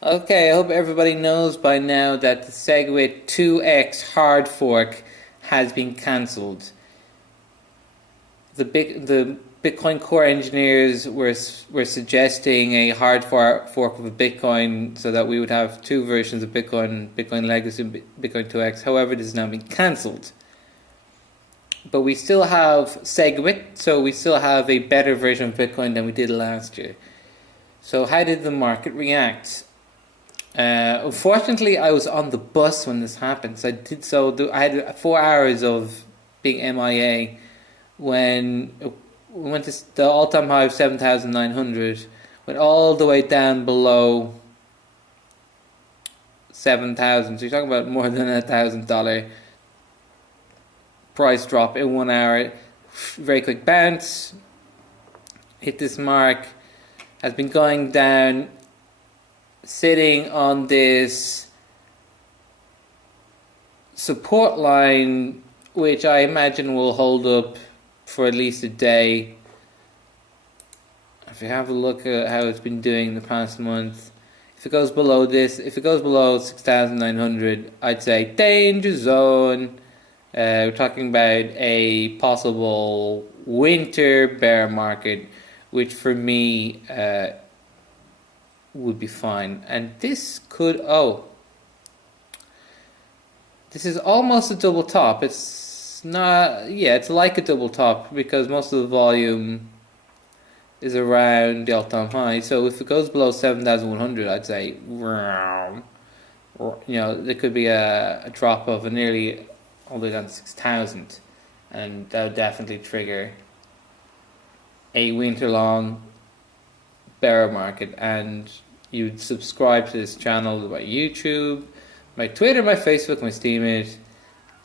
Okay, I hope everybody knows by now that the Segwit 2x hard fork has been cancelled. The Bitcoin core engineers were suggesting a hard fork of a Bitcoin so that we would have two versions of Bitcoin, Bitcoin Legacy and Bitcoin 2x. However, this has now been cancelled. But we still have Segwit, so we still have a better version of Bitcoin than we did last year. So how did the market react? Unfortunately, I was on the bus when this happened. I had 4 hours of being MIA when we went to the all-time high of 7,900, went all the way down below 7,000. So you're talking about more than $1,000 price drop in 1 hour. Very quick bounce. Hit this mark. Has been going down, sitting on this support line, which I imagine will hold up for at least a day. If you have a look at how it's been doing the past month, if it goes below this, if it goes below 6,900, I'd say danger zone. We're talking about a possible winter bear market, which for me would be fine. And this could, this is almost a double top. It's not, yeah, it's like a double top because most of the volume is around the all-time high. So if it goes below 7,100, I'd say, there could be a drop of nearly all the way down to 6,000, and that would definitely trigger a winter-long bear market. And you'd subscribe to this channel, my YouTube, my Twitter, my Facebook, my Steemit,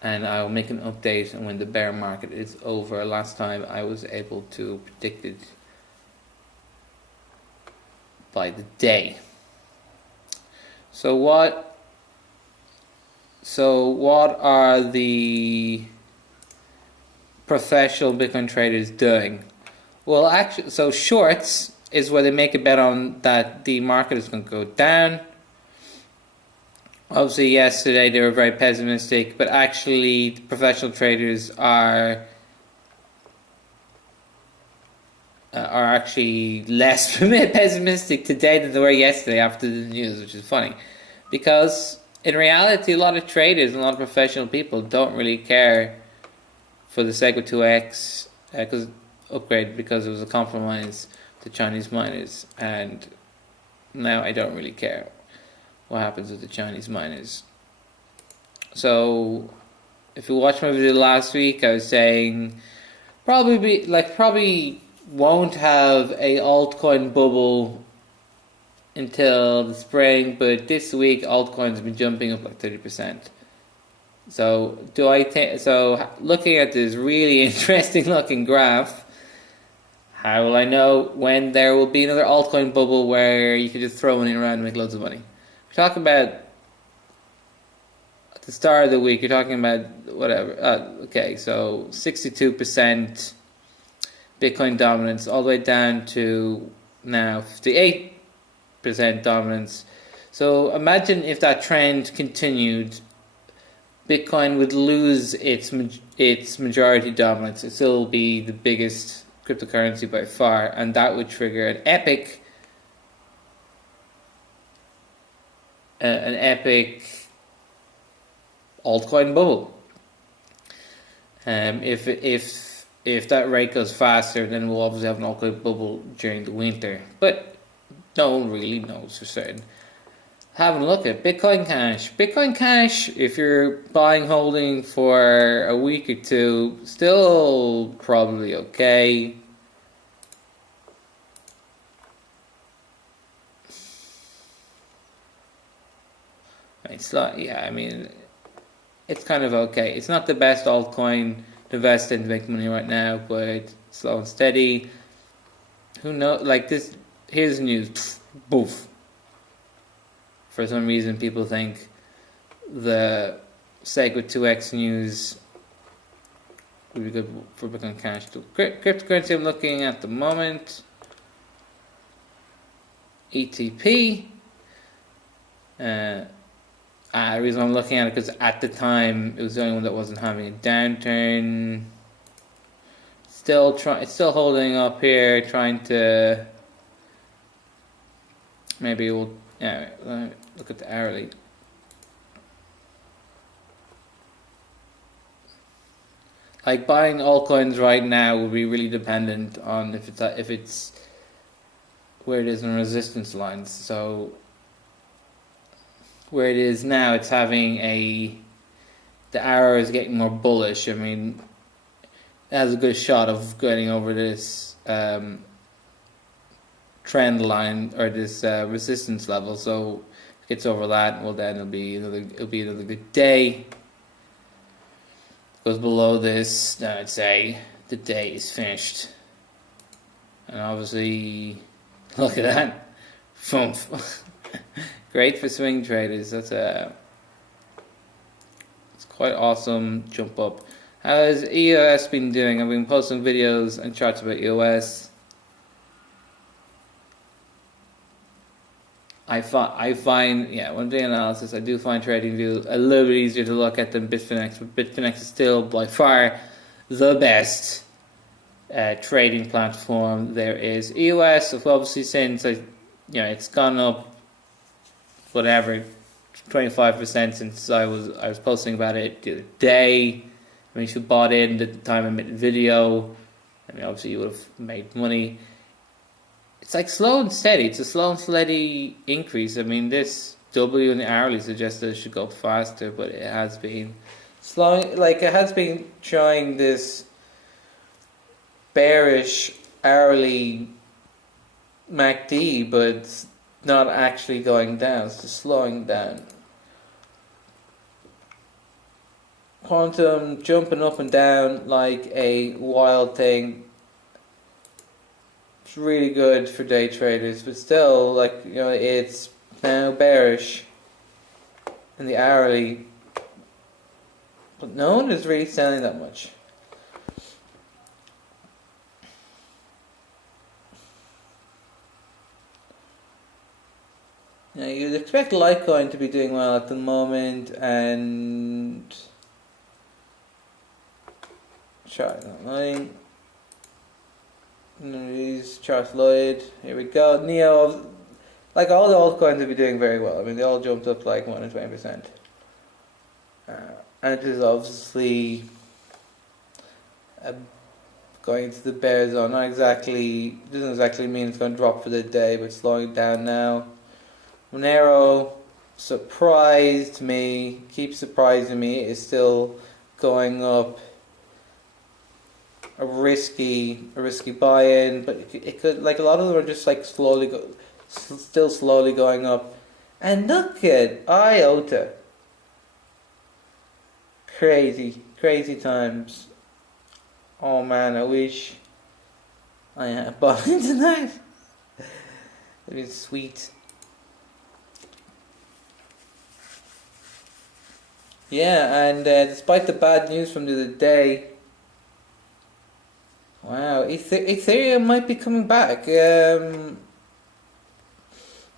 and I'll make an update on when the bear market is over. Last time I was able to predict it by the day. So what are the professional Bitcoin traders doing? Well, actually, so shorts is where they make a bet on that the market is going to go down. Obviously, yesterday they were very pessimistic, but actually, the professional traders are actually less pessimistic today than they were yesterday after the news, which is funny, because in reality, a lot of traders and a lot of professional people don't really care for the Segwit 2x upgrade because it was a compromise to Chinese miners, and now I don't really care what happens with the Chinese miners. So if you watched my video last week, I was saying probably won't have a altcoin bubble until the spring, but this week altcoins have been jumping up like 30%. So looking at this really interesting looking graph, how will I know when there will be another altcoin bubble where you can just throw money around and make loads of money? We're talking about at the start of the week, you're talking about whatever. Okay, so 62% Bitcoin dominance, all the way down to now 58% dominance. So imagine if that trend continued, Bitcoin would lose its majority dominance. It still be the biggest cryptocurrency by far, and that would trigger an epic altcoin bubble. If that rate goes faster, then we'll obviously have an altcoin bubble during the winter, but no one really knows for certain. Having a look at Bitcoin Cash. Bitcoin Cash, if you're buying holding for a week or two, still probably okay. It's not, yeah, I mean, it's kind of okay. It's not the best altcoin to invest in to make money right now, but slow and steady. Who knows? Like this, here's the news. Boof. For some reason, people think the Segwit 2x news would be good for Bitcoin Cash. Cryptocurrency I'm looking at the moment. ETP. The reason I'm looking at it because at the time it was the only one that wasn't having a downturn. It's still holding up here, trying to. Maybe we'll look at the hourly. Like buying altcoins right now would be really dependent on if it's where it is in resistance lines. So where it is now, it's having the arrow is getting more bullish. I mean, it has a good shot of getting over this trend line or this resistance level. So if it gets over that, well then it'll be another good day. Goes below this, then I'd say the day is finished. And obviously, look at that. Great for swing traders. It's quite awesome jump up. How has EOS been doing? I've been posting videos and charts about EOS. I find, when I'm doing analysis, I do find TradingView a little bit easier to look at than Bitfinex, but Bitfinex is still by far the best trading platform there is. EOS, obviously, since it's gone up, whatever, 25% since I was posting about it the other day. I mean, if you bought in at the time I made the video, I mean, obviously you would have made money. It's like slow and steady. It's a slow and steady increase. I mean, this W in the hourly suggests that it should go faster, but it has been slowing. Like, it has been trying this bearish hourly MACD, but it's not actually going down. It's just slowing down. Quantum jumping up and down like a wild thing. It's really good for day traders, but still, it's now bearish in the hourly, but no one is really selling that much. Now you'd expect Litecoin to be doing well at the moment, and chart not lying. These charts loaded. Here we go. Neo, like all the altcoins will be doing very well. I mean, they all jumped up like 120%. And it is obviously going to the bear zone. Not exactly, doesn't exactly mean it's going to drop for the day, but slowing down now. Monero surprised me, keeps surprising me. It is still going up. A risky buy-in, but it could, like, a lot of them are just like still slowly going up. And look at IOTA. Crazy times. Oh man, I wish I had bought in tonight. It'd be sweet. Yeah, and despite the bad news from the other day, wow, Ethereum might be coming back,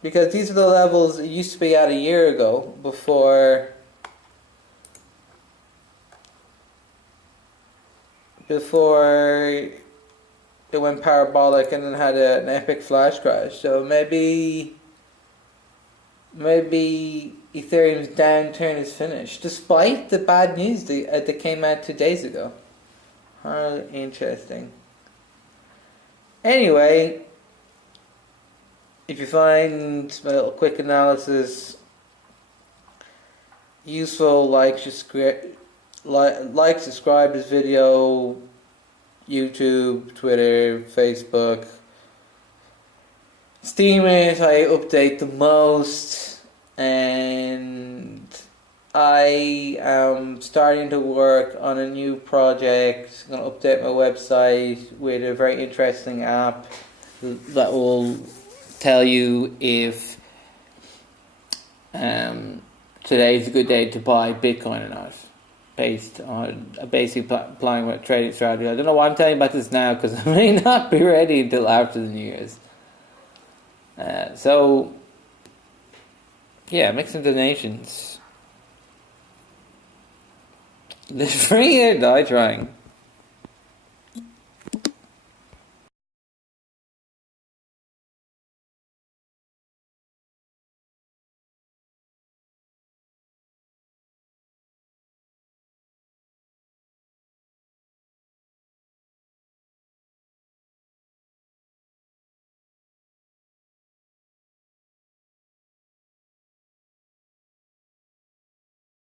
because these are the levels it used to be at a year ago, before it went parabolic and then had an epic flash crash. So maybe Ethereum's downturn is finished, despite the bad news that came out 2 days ago. How interesting. Anyway, if you find my little quick analysis useful, subscribe this video, YouTube, Twitter, Facebook. Steam it, I update the most, and I am starting to work on a new project. I'm going to update my website with a very interesting app that will tell you if today's a good day to buy Bitcoin or not, based on basically applying a trading strategy. I don't know why I'm telling you about this now, because I may not be ready until after the New Year's. So Yeah, make some donations. Bring it, die trying.